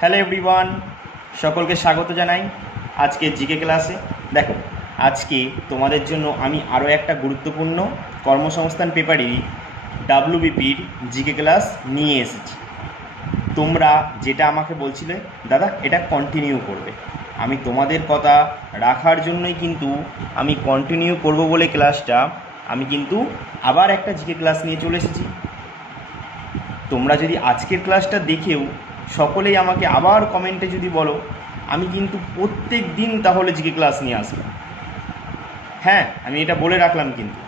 Hello everyone, সকলকে স্বাগত জানাই আজকে জিকে ক্লাসে। দেখো, আজকে তোমাদের জন্য আমি আরও একটা গুরুত্বপূর্ণ কর্মসংস্থান পেপারেরই ডাব্লিউবিপির জিকে ক্লাস নিয়ে এসেছি। তোমরা যেটা আমাকে বলছিলে দাদা এটা কন্টিনিউ করবে, আমি তোমাদের কথা রাখার জন্যই কিন্তু আমি কন্টিনিউ করব বলে ক্লাসটা আমি কিন্তু আবার একটা জিকে ক্লাস নিয়ে চলে এসেছি। তোমরা যদি আজকের ক্লাসটা দেখেও সকলেই আমাকে আবার কমেন্টে যদি বলো, আমি কিন্তু প্রত্যেক দিন তাহলে জিকে ক্লাস নিয়ে আসবো। হ্যাঁ, আমি এটা বলে রাখলাম কিন্তু।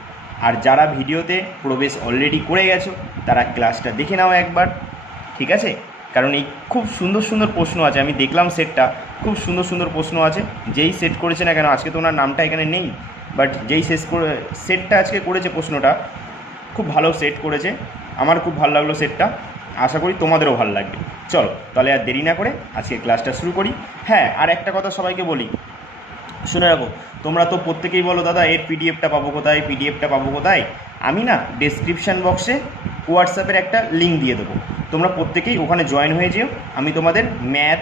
আর যারা ভিডিওতে প্রবেশ অলরেডি করে গেছো তারা ক্লাসটা দেখে নাও একবার, ঠিক আছে? কারণ এই খুব সুন্দর সুন্দর প্রশ্ন আছে, আমি দেখলাম সেটটা, খুব সুন্দর সুন্দর প্রশ্ন আছে। যেই সেট করেছে না কেন, আজকে তো ওনার নামটা এখানে নেই, বাট যেই সেটটা আজকে করেছে প্রশ্নটা খুব ভালো সেট করেছে, আমার খুব ভালো লাগলো সেটটা, আশা করি তোমাদেরও ভালো লাগবে। চলো তাহলে আর দেরি না করে আজকে ক্লাসটা শুরু করি। হ্যাঁ, আর একটা কথা সবাইকে বলি, শুনে রাখো, তোমরা তো প্রত্যেকেই বলো দাদা এর পিডিএফটা পাবো কোথায়, পিডিএফটা পাবো কোথায়। আমি না ডেসক্রিপশান বক্সে হোয়াটসঅ্যাপের একটা লিঙ্ক দিয়ে দেবো, তোমরা প্রত্যেকেই ওখানে জয়েন হয়ে যেও। আমি তোমাদের ম্যাথ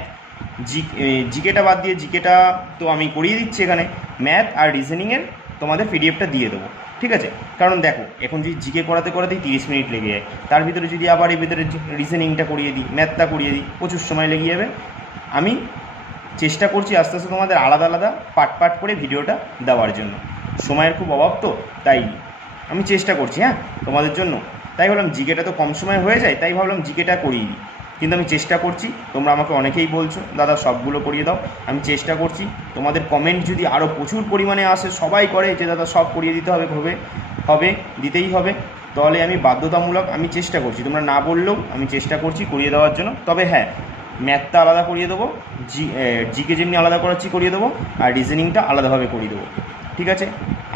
জিকেটা বাদ দিয়ে, জিকেটা তো আমি করিয়ে দিচ্ছি এখানে, ম্যাথ আর রিজনিংয়ের তোমাদের পিডিএফটা দিয়ে দেবো, ঠিক আছে? কারণ দেখো, এখন যদি জিকে করাতে করাতেই 30 মিনিট লেগে যায়, তার ভিতরে যদি আবার এর ভিতরে রিজনিংটা করিয়ে দিই, ম্যাথটা করিয়ে দিই, প্রচুর সময় লেগে যাবে। আমি চেষ্টা করছি আস্তে আস্তে তোমাদের আলাদা আলাদা পার্ট পার্ট করে ভিডিওটা দেওয়ার জন্য। সময়ের খুব অভাব তো, তাই আমি চেষ্টা করছি হ্যাঁ তোমাদের জন্য। তাই ভাবলাম জিকেটা তো কম সময় হয়ে যায়, তাই ভাবলাম জিকেটা করিয়ে দিই। কিন্তু আমি চেষ্টা করছি, তোমরা আমাকে অনেকেই বলছো দাদা সবগুলো করিয়ে দাও, আমি চেষ্টা করছি। তোমাদের কমেন্ট যদি আরও প্রচুর পরিমাণে আসে, সবাই করে যে দাদা সব করিয়ে দিতে হবে, হবে দিতেই হবে, তাহলে আমি বাধ্যতামূলক আমি চেষ্টা করছি, তোমরা না বললেও আমি চেষ্টা করছি করিয়ে দেওয়ার জন্য। তবে হ্যাঁ, ম্যাথটা আলাদা করিয়ে দেবো, জিকে যেমনি আলাদা করাচ্ছি করিয়ে দেবো, আর রিজনিংটা আলাদাভাবে করিয়ে দেবো, ঠিক আছে?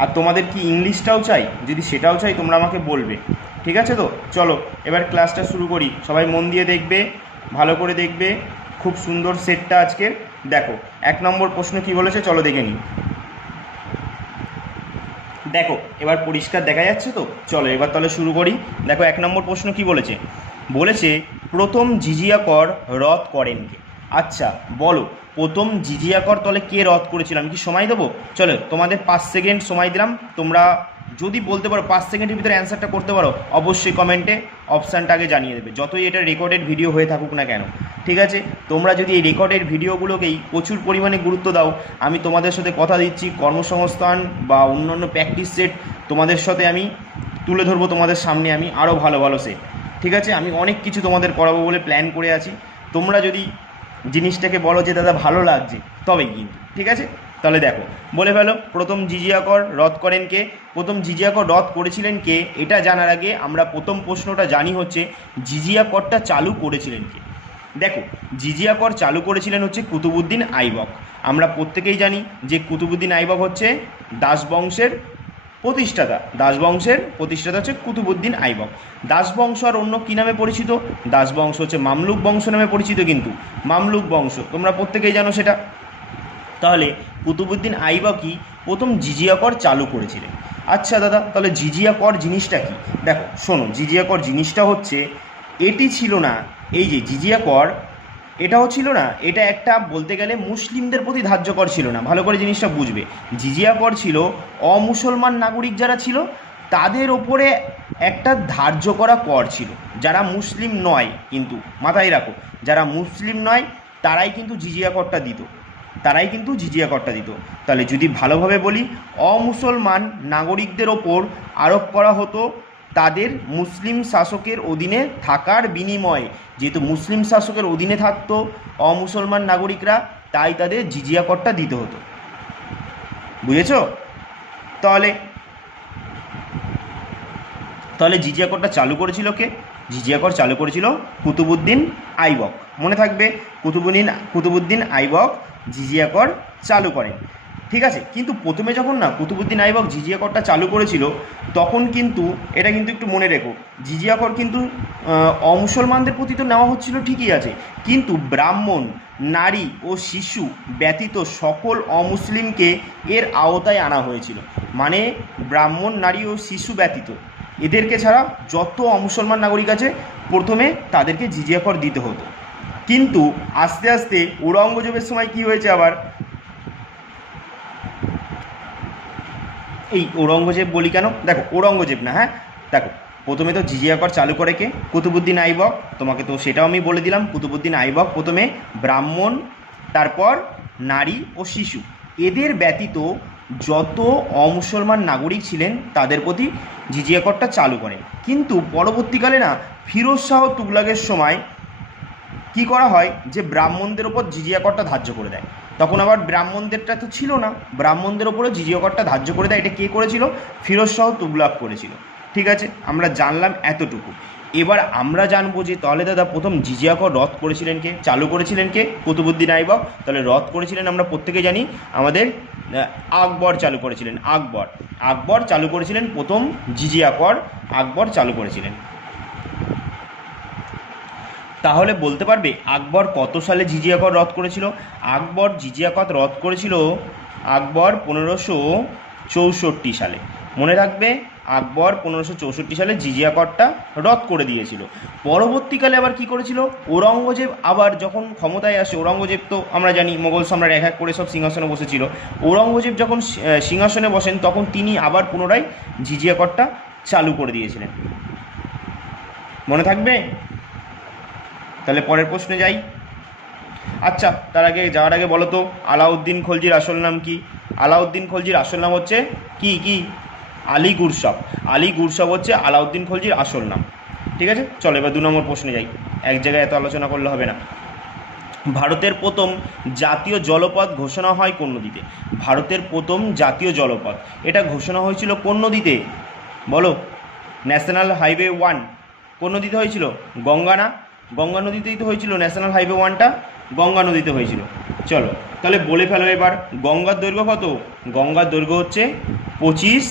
আর তোমাদের কি ইংলিশটাও চাই? যদি সেটাও চাই তোমরা আমাকে বলবে, ঠিক আছে? তো চলো এবার ক্লাসটা শুরু করি, সবাই মন দিয়ে দেখবে, ভালো করে দেখবে, খুব সুন্দর সেটটা আজকে। দেখো 1 নম্বর প্রশ্ন কি বলেছে, চলো দেখে নিই। দেখো এবার পরিষ্কার দেখা যাচ্ছে তো, চলো এবার তাহলে শুরু করি। দেখো 1 নম্বর প্রশ্ন কি বলেছে, বলেছে প্রথম জিজিয়া কর রদ করেন কে? আচ্ছা বলো, প্রথম জিজিয়া কর তাহলে কে রদ করেছিল? আমি কি সময় দেবো? চলো তোমাদের 5 সেকেন্ড সময় দিলাম, তোমরা যদি বলতে পারো 5 সেকেন্ডের ভিতরে অ্যান্সারটা করতে পারো, অবশ্যই কমেন্টে অপশানটা আগে জানিয়ে দেবে, যতই এটা রেকর্ডেড ভিডিও হয়ে থাকুক না কেন, ঠিক আছে? তোমরা যদি এই রেকর্ডেড ভিডিওগুলোকেই প্রচুর পরিমাণে গুরুত্ব দাও, আমি তোমাদের সাথে কথা দিচ্ছি কর্মসংস্থান বা অন্যান্য প্র্যাকটিস সেট তোমাদের সাথে আমি তুলে ধরবো, তোমাদের সামনে আমি আরও ভালো ভালো সেট, ঠিক আছে? আমি অনেক কিছু তোমাদের করাবো বলে প্ল্যান করে আছি। তোমরা যদি জিনিসটাকে বলো যে দাদা ভালো লাগছে তবেই কিন্তু, ঠিক আছে? তাহলে দেখো বলে ফেলো, প্রথম জিজিয়া কর রদ করেন কে? প্রথম জিজিয়া কর রদ করেছিলেন কে? এটা জানার আগে আমরা প্রথম প্রশ্নটা জানি হচ্ছে জিজিয়া করটা চালু করেছিলেন কে। দেখো জিজিয়া কর চালু করেছিলেন হচ্ছে কুতুবউদ্দিন আইবক। আমরা প্রত্যেকেই জানি যে কুতুবউদ্দিন আইবক হচ্ছে দাস বংশের প্রতিষ্ঠাতা, দাস বংশের প্রতিষ্ঠাতা হচ্ছে কুতুবউদ্দিন আইবক। দাস বংশ আর অন্য কী নামে পরিচিত? দাস বংশ হচ্ছে মামলুক বংশ নামে পরিচিত, কিন্তু মামলুক বংশ তোমরা প্রত্যেকেই জানো সেটা। তাহলে কুতুবউদ্দিন আইবকই প্রথম জিজিয়া কর চালু করেছিলেন। আচ্ছা দাদা তাহলে জিজিয়া কর জিনিসটা কি? দেখো শোনো, জিজিয়া কর জিনিসটা হচ্ছে, এটি ছিল না, এই যে জিজিয়া কর এটাও ছিল না, এটা একটা বলতে গেলে মুসলিমদের প্রতি ধার্য কর ছিল না, ভালো করে জিনিসটা বুঝবে। জিজিয়া কর ছিল অমুসলমান নাগরিক যারা ছিল তাদের ওপরে একটা ধার্য করা কর ছিল, যারা মুসলিম নয়, কিন্তু মাথায় রাখো যারা মুসলিম নয় তারাই কিন্তু জিজিয়া করটা দিত, তারাই কিন্তু জিজিয়া করটা দিত। তাহলে যদি ভালোভাবে বলি, অমুসলমান নাগরিকদের ওপর আরোপ করা হতো তাদের মুসলিম শাসকের অধীনে থাকার বিনিময়ে, যেহেতু মুসলিম শাসকের অধীনে থাকতো অমুসলমান নাগরিকরা, তাই তাদের জিজিয়া করটা দিতে হতো, বুঝেছো? তাহলে তাহলে জিজিয়া করটা চালু করেছিল কে? জিজিয়া কর চালু করেছিল কুতুবউদ্দিন আইবক, মনে থাকবে কুতুবউদ্দিন আইবক জিজিয়া কর চালু করেন, ঠিক আছে? কিন্তু প্রথমে যখন না কুতুবউদ্দিন আইবক জিজিয়া করটা চালু করেছিল তখন কিন্তু এটা কিন্তু একটু মনে রেখো, জিজিয়া কর কিন্তু অমুসলমানদের প্রতি তো নেওয়া হচ্ছিল ঠিকই আছে, কিন্তু ব্রাহ্মণ, নারী ও শিশু ব্যতীত সকল অমুসলিমকে এর আওতায় আনা হয়েছিল। মানে ব্রাহ্মণ, নারী ও শিশু ব্যতীত এদেরকে ছাড়া যত অমুসলমান নাগরিক আছে প্রথমে তাদেরকে জিজিয়া কর দিতে হতো। কিন্তু আস্তে আস্তে ঔরঙ্গজেবের সময় কি হয়েছে আবার, এই ঔরঙ্গজেব বলি কেন, দেখো ঔরঙ্গজেব না, হ্যাঁ দেখো প্রথমে তো জিজিয়া কর চালু করে কে, কুতুবুদ্দিন আইবক, তোমাকে তো সেটাও আমি বলে দিলাম। কুতুবুদ্দিন আইবক প্রথমে ব্রাহ্মণ, তারপর নারী ও শিশু, এদের ব্যতীত যত অমুসলমান নাগরিক ছিলেন তাদের প্রতি জিজিয়া করটা চালু করেন। কিন্তু পরবর্তীকালে না ফিরোজ শাহ তুগলকের সময় কি করা হয় যে ব্রাহ্মণদের ওপর জিজিয়া করটা ধার্য করে দেয়। তখন আবার ব্রাহ্মণদেরটা তো ছিল না, ব্রাহ্মণদের ওপরও জিজিয়া করটা ধার্য করে দেয়। এটা কে করেছিল? ফিরোজ শাহ তুগলক করেছিল। ঠিক আছে, আমরা জানলাম এতটুকু। এবার আমরা জানবো যে তাহলে দাদা প্রথম জিজিয়া কর রদ করেছিলেন কে, চালু করেছিলেন কে? কুতুবুদ্দিন আইবক। তাহলে রদ করেছিলেন আমরা প্রত্যেকে জানি আমাদের আকবর চালু করেছিলেন। আকবর চালু করেছিলেন প্রথম জিজিয়া কর, আকবর চালু করেছিলেন। তাহলে বলতে পারবে আকবর কত সালে জিজিয়া কর রদ করেছিল? আকবর জিজিয়া কর রদ করেছিল আকবর 1564 সালে। মনে রাখবে, আকবর 1564 সালে জিজিয়া করটা রদ করে দিয়েছিল। পরবর্তীকালে আবার কি করেছিল? ঔরঙ্গজেব আবার যখন ক্ষমতায় আসে, ঔরঙ্গজেব তো আমরা জানি মোগল সম্রাট এক এক করে সব সিংহাসনে বসেছিল। ঔরঙ্গজেব যখন সিংহাসনে বসেন তখন তিনি আবার পুনরায় জিজিয়া করটা চালু করে দিয়েছিলেন। মনে থাকবে? তাহলে পরের প্রশ্নে যাই। আচ্ছা, তার আগে যাওয়ার আগে বলো তো আলাউদ্দিন খলজির আসল নাম কি? আলাউদ্দিন খলজির আসল নাম হচ্ছে কি? আলী গুরসব। আলী গুরসব হচ্ছে আলাউদ্দিন খলজির আসল নাম। ঠিক আছে, চলো এবার 2 নম্বর প্রশ্নে যাই, এক জায়গায় এত আলোচনা করলে হবে না। ভারতের প্রথম জাতীয় জলপথ ঘোষণা হয় কোন নদীতে? ভারতের প্রথম জাতীয় জলপথ এটা ঘোষণা হয়েছিল কোন নদীতে বলো? ন্যাশনাল হাইওয়ে 1 কোন নদীতে হয়েছিল? গঙ্গা না? গঙ্গা নদীতেই তো হয়েছিল। ন্যাশনাল হাইওয়ে 1টা গঙ্গা নদীতে হয়েছিল। চলো তাহলে বলে ফেলো এবার, গঙ্গার দৈর্ঘ্য কত? গঙ্গার দৈর্ঘ্য হচ্ছে 25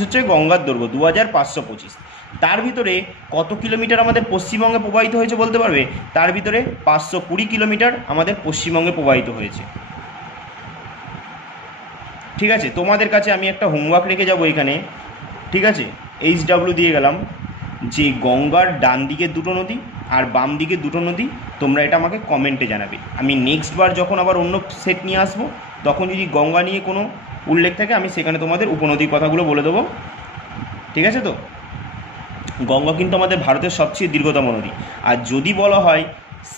হচ্ছে গঙ্গার দৈর্ঘ্য, 2525। তার ভিতরে কত কিলোমিটার আমাদের পশ্চিমবঙ্গে প্রবাহিত হয়েছে বলতে পারবে? তার ভিতরে 520 কিলোমিটার আমাদের পশ্চিমবঙ্গে প্রবাহিত হয়েছে। ঠিক আছে, তোমাদের কাছে আমি একটা হোমওয়ার্ক রেখে যাবো এখানে। ঠিক আছে, HW দিয়ে গেলাম যে গঙ্গার ডান দিকে 2টো নদী আর বাম দিকে 2টো নদী, তোমরা এটা আমাকে কমেন্টে জানাবে। আমি নেক্সট বার যখন আবার অন্য সেট নিয়ে আসবো তখন যদি গঙ্গা নিয়ে কোনো উল্লেখ থাকে আমি সেখানে তোমাদের উপনদীর কথাগুলো বলে দেবো। ঠিক আছে তো? গঙ্গা কিন্তু আমাদের ভারতের সবচেয়ে দীর্ঘতম নদী। আর যদি বলা হয়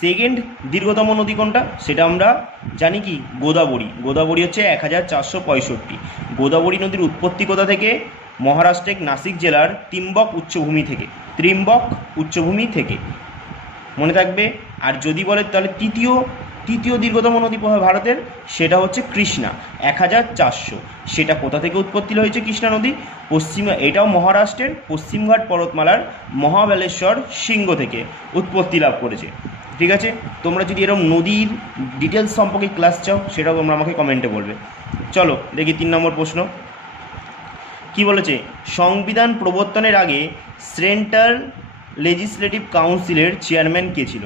সেকেন্ড দীর্ঘতম নদী কোনটা, সেটা আমরা জানি কি? গোদাবরী। গোদাবরী হচ্ছে 1465। গোদাবরী নদীর উৎপত্তি কোথা থেকে? মহারাষ্ট্রের নাসিক জেলার ত্রিম্বক উচ্চভূমি থেকে। মনে থাকবে। আর যদি বলে তাহলে তৃতীয় দীর্ঘতম নদী ভারতের, সেটা হচ্ছে কৃষ্ণা, 1400। সেটা কোথা থেকে উৎপত্তি হয়েছে কৃষ্ণা নদী? এটাও মহারাষ্ট্রের পশ্চিমঘাট পর্বতমালার মহাবালেশ্বর শৃঙ্গ থেকে উৎপত্তি লাভ করেছে। ঠিক আছে, তোমরা যদি এরকম নদীর ডিটেলস সম্পর্কে ক্লাস চাও সেটাও তোমরা আমাকে কমেন্টে বলবে। চলো দেখি 3 নম্বর প্রশ্ন কি বলেছে। সংবিধান প্রবর্তনের আগে সেন্ট্রাল লেজিসলেটিভ কাউন্সিলের চেয়ারম্যান কে ছিল?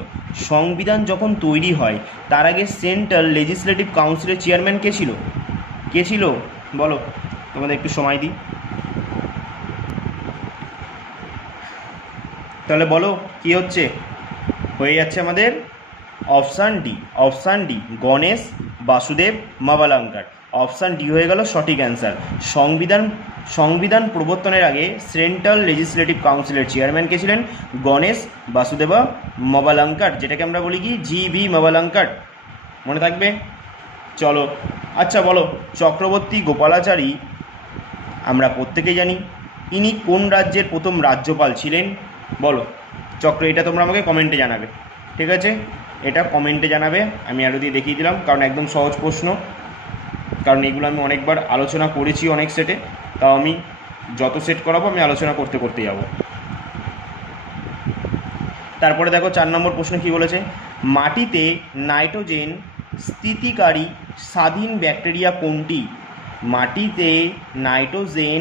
সংবিধান যখন তৈরি হয় তার আগে সেন্ট্রাল লেজিসলেটিভ কাউন্সিলের চেয়ারম্যান কে ছিল বলো? তোমাদের একটু সময় দিই। তাহলে বলো কি হচ্ছে? হয়ে যাচ্ছে আমাদের option D Ganesh Vasudev Mavalankar. Option D হয়ে গেল সঠিক অ্যান্সার। সংবিধান প্রবর্তনের আগে সেন্ট্রাল লেজিসলেটিভ কাউন্সিলের চেয়ারম্যান কে ছিলেন? গণেশ বাসুদেবা মাভালাঙ্কার, যেটাকে আমরা বলি কি GV মাভালাঙ্কার। মনে থাকবে। চলো আচ্ছা বলো, চক্রবর্তী গোপালাচারী আমরা প্রত্যেকেই জানি, ইনি কোন রাজ্যের প্রথম রাজ্যপাল ছিলেন বলো? এটা তোমরা আমাকে কমেন্টে জানাবে। ঠিক আছে, এটা কমেন্টে জানাবে। আমি আরও দিয়ে দেখিয়ে দিলাম কারণ একদম সহজ প্রশ্ন, কারণ এগুলো আমি অনেকবার আলোচনা করেছি অনেক সেটে, তাও আমি যত সেট করাবো আমি আলোচনা করতে যাব। তারপরে দেখো 4 নম্বর প্রশ্ন কি বলেছে। মাটিতে নাইট্রোজেন স্থিতিকারী স্বাধীন ব্যাকটেরিয়া কোনটি? মাটিতে নাইট্রোজেন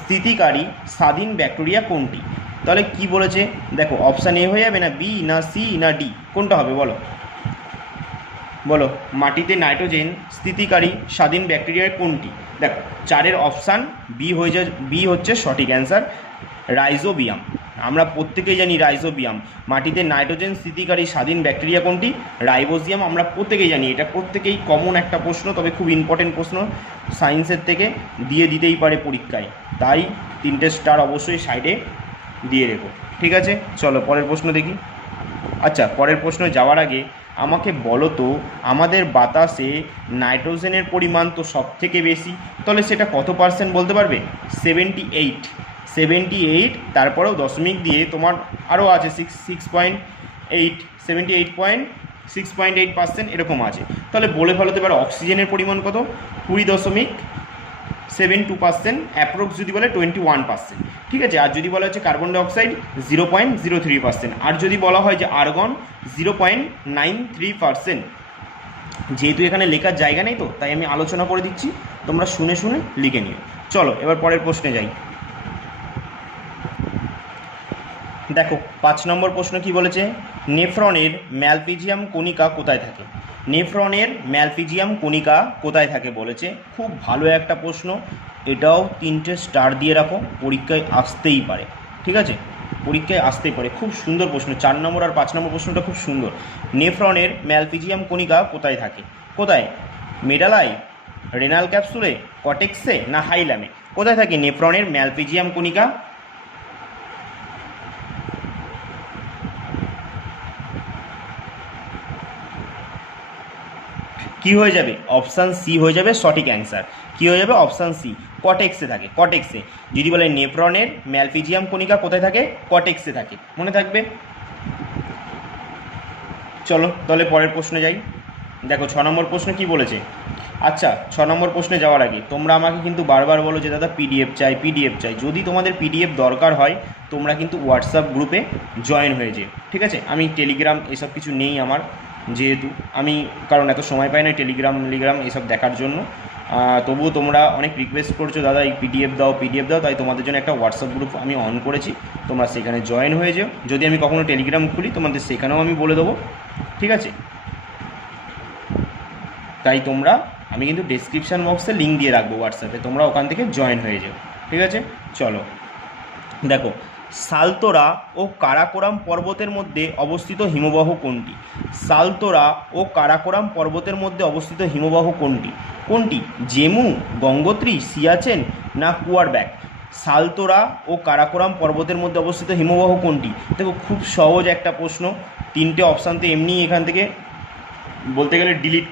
স্থিতিকারী স্বাধীন ব্যাকটেরিয়া কোনটি? তাহলে কি বলেছে দেখো, অপশান এ হয়ে যাবে না বি, না সি, না ডি, কোনটা হবে বলো? মাটিতে নাইট্রোজেন স্থিতিকারী স্বাধীন ব্যাকটেরিয়া কোনটি? দেখো 4-এর অপশান বি হচ্ছে সঠিক অ্যান্সার। রাইজোবিয়াম। আমরা প্রত্যেকেই জানি রাইজোবিয়াম। মাটিতে নাইট্রোজেন স্থিতিকারী স্বাধীন ব্যাকটেরিয়া কোনটি? রাইবোজিয়াম। আমরা প্রত্যেকেই জানি, এটা প্রত্যেকেই কমন একটা প্রশ্ন, তবে খুব ইম্পর্টেন্ট প্রশ্ন, সায়েন্সের থেকে দিতেই পারে পরীক্ষায়, তাই 3টে স্টার অবশ্যই সাইডে দিয়ে রেখো। ঠিক আছে, চলো পরের প্রশ্ন দেখি। আচ্ছা, পরের প্রশ্ন যাওয়ার আগে আমাকে বলো তো, আমাদের বাতাসে নাইট্রোজেনের পরিমাণ তো সব থেকে বেশি, তাহলে সেটা কত পার্সেন্ট বলতে পারবে? 78, তারপরেও দশমিক দিয়ে তোমার আরও আছে 6.8 এরকম আছে, তাহলে বলে ফেলতে পারো অক্সিজেনের পরিমাণ কত? 20.72%, অ্যাপ্রক্স যদি বলে 21%। ঠিক আছে, আর যদি বলা হচ্ছে কার্বন ডাইঅক্সাইড 0.03%, আর যদি বলা হয় যে আর্গন 0.93%। যেহেতু এখানে লেখার জায়গা নেই তো তাই আমি আলোচনা করে দিচ্ছি, তোমরা শুনে শুনে লিখে নিও। চলো এবার পরের প্রশ্নে যাই। দেখো 5 নম্বর প্রশ্ন কি বলেছে? নেফ্রনের ম্যালপিজিয়াম কণিকা কোথায় থাকে? নেফ্রনের ম্যালপিজিয়াম কণিকা কোথায় থাকে বলেছে। খুব ভালো একটা প্রশ্ন, এটাও 3টে স্টার দিয়ে রাখো, পরীক্ষায় আসতেই পারে। ঠিক আছে, পরীক্ষায় আসতেই পারে, খুব সুন্দর প্রশ্ন। 4 নম্বর আর 5 নম্বর প্রশ্নটা খুব সুন্দর। নেফ্রনের ম্যালপিজিয়াম কণিকা কোথায় থাকে? কোথায়? মেডালায়, রেনাল ক্যাপসুলে, কটেক্সে না হাইলামে? কোথায় থাকে নেফ্রনের ম্যালপিজিয়াম কণিকা? কি হয়ে যাবে? অপশান সি হয়ে যাবে সঠিক অ্যান্সার। কি হয়ে যাবে? অপশান সি, কটেক্সে থাকে, কটেক্সে। যদি বলে নেফ্রনের ম্যালপিজিয়াম কণিকা কোথায় থাকে? কটেক্সে থাকে, মনে থাকবে। চলো তাহলে পরের প্রশ্নে যাই। দেখো 6 নম্বর প্রশ্ন কি বলেছে। আচ্ছা, 6 নম্বর প্রশ্নে যাওয়ার আগে তোমরা আমাকে কিন্তু বারবার বলো যে দাদা পিডিএফ চাই, পিডিএফ চাই। যদি তোমাদের পিডিএফ দরকার হয় তোমরা কিন্তু হোয়াটসঅ্যাপ গ্রুপে জয়েন হয়ে যেও। ঠিক আছে, আমি টেলিগ্রাম এসব কিছু নেই আমার, যেহেতু আমি কারণ এত সময় পাই না টেলিগ্রাম এসব দেখার জন্য। তবুও তোমরা অনেক রিকোয়েস্ট করছো দাদা এই পিডিএফ দাও, তাই তোমাদের জন্য একটা হোয়াটসঅ্যাপ গ্রুপ আমি অন করেছি, তোমরা সেখানে জয়েন হয়ে যেও। যদি আমি কখনো টেলিগ্রাম খুলি তোমাদের সেখানেও আমি বলে দেবো। ঠিক আছে, তাই তোমরা, আমি কিন্তু ডেসক্রিপশান বক্সে লিঙ্ক দিয়ে রাখবো হোয়াটসঅ্যাপে, তোমরা ওখান থেকে জয়েন হয়ে যাও। ঠিক আছে, চলো দেখো, সালতোরা ও কারাকোরাম পর্বতের মধ্যে অবস্থিত হিমবাহ কোনটি? সালতোরা ও কারাকোরাম পর্বতের মধ্যে অবস্থিত হিমবাহ কোনটি? কোনটি? জেমু, গঙ্গোত্রী, সিয়াচেন না কুয়ারব্যাক? সালতোরা ও কারাকোরাম পর্বতের মধ্যে অবস্থিত হিমবাহ কোনটি? দেখো খুব সহজ একটা প্রশ্ন, 3টে অপশান তো এমনি এখান থেকে বলতে গেলে ডিলিট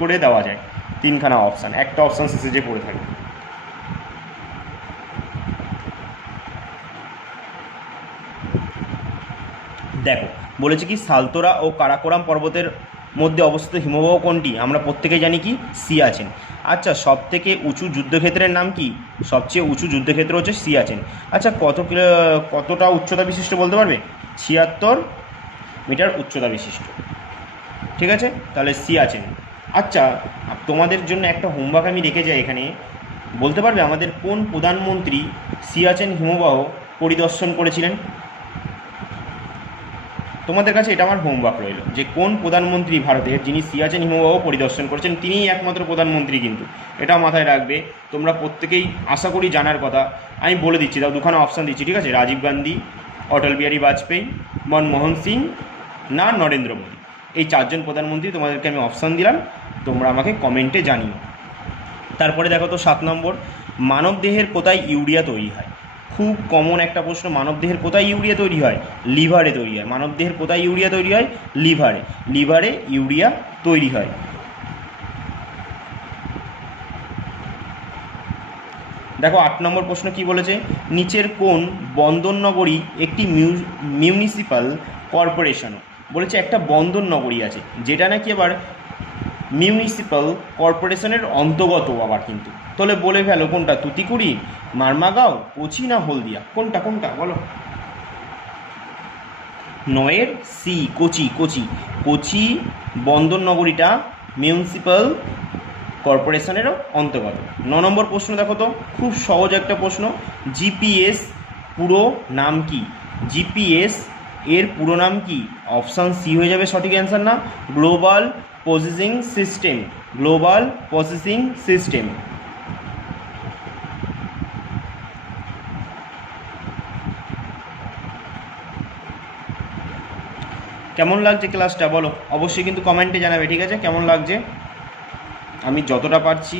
করে দেওয়া যায়। 3খানা অপশান, একটা অপশান শেষে যে পড়ে থাকে। দেখো বলেছে কি সালতোরা ও কারাকোরাম পর্বতের মধ্যে অবস্থিত হিমবাহ কোনটি? আমরা প্রত্যেকেই জানি কি সিয়াচেন। আচ্ছা, সব থেকে উঁচু যুদ্ধক্ষেত্রের নাম কি? সবচেয়ে উঁচু যুদ্ধক্ষেত্র হচ্ছে সিয়াচেন। আচ্ছা, কতটা উচ্চতা বিশিষ্ট বলতে পারবে? 76 মিটার উচ্চতা বিশিষ্ট। ঠিক আছে, তাহলে সিয়াচেন। আচ্ছা, তোমাদের জন্য একটা হোমওয়ার্ক আমি রেখে যাই এখানে, বলতে পারবে আমাদের কোন প্রধানমন্ত্রী সিয়াচেন হিমবাহ পরিদর্শন করেছিলেন? তোমাদের কাছে এটা আমার হোমওয়ার্ক রইল যে কোন প্রধানমন্ত্রী ভারতের যিনি সিয়াচেন হিমবাহ পরিদর্শন করেছেন, তিনিই একমাত্র প্রধানমন্ত্রী কিন্তু, এটা মাথায় রাখবে। তোমরা প্রত্যেকেই আশা করি জানার কথা। আমি বলে দিচ্ছি, দাও 2খানা অপশান দিচ্ছি। ঠিক আছে, রাজীব গান্ধী, অটল বিহারী বাজপেয়ী, মনমোহন সিং না নরেন্দ্র মোদী? এই 4জন প্রধানমন্ত্রী তোমাদেরকে আমি অপশান দিলাম, তোমরা আমাকে কমেন্টে জানিও। তারপরে দেখো তো 7 নম্বর, মানবদেহের কোথায় ইউরিয়া তৈরি হয়? খুব কমন একটা প্রশ্ন, মানবদেহের কোথায় ইউরিয়া তৈরি হয়? লিভারে তৈরি হয়। মানবদেহের কোথায় ইউরিয়া তৈরি হয়? লিভারে ইউরিয়া তৈরি হয়। দেখো 8 নম্বর প্রশ্ন কি বলেছে, নিচের কোন বন্দর নগরী একটি মিউনিসিপ্যাল কর্পোরেশন? বলেছে একটা বন্দর নগরী আছে যেটা নাকি আবার মিউনিসিপ্যাল কর্পোরেশনের অন্তর্গত আবার কিন্তু, তাহলে বলে ফেলো কোনটা? তুতিকুড়ি, মারমাগাঁও, কোচি না হলদিয়া? কোনটা বলো? নয়ের সি, কোচি বন্দর নগরীটা মিউনিসিপ্যাল কর্পোরেশনেরও অন্তর্গত। 9 নম্বর প্রশ্ন দেখো তো, খুব সহজ একটা প্রশ্ন, জিপিএস পুরো নাম কি? জিপিএস এর পুরো নাম কি? অপশান সি হয়ে যাবে সঠিক অ্যান্সার, না গ্লোবাল পজিশনিং সিস্টেম। কেমন লাগছে ক্লাসটা বলো, অবশ্যই কিন্তু কমেন্টে জানাবে, ঠিক আছে? কেমন লাগছে? আমি যতটা পারছি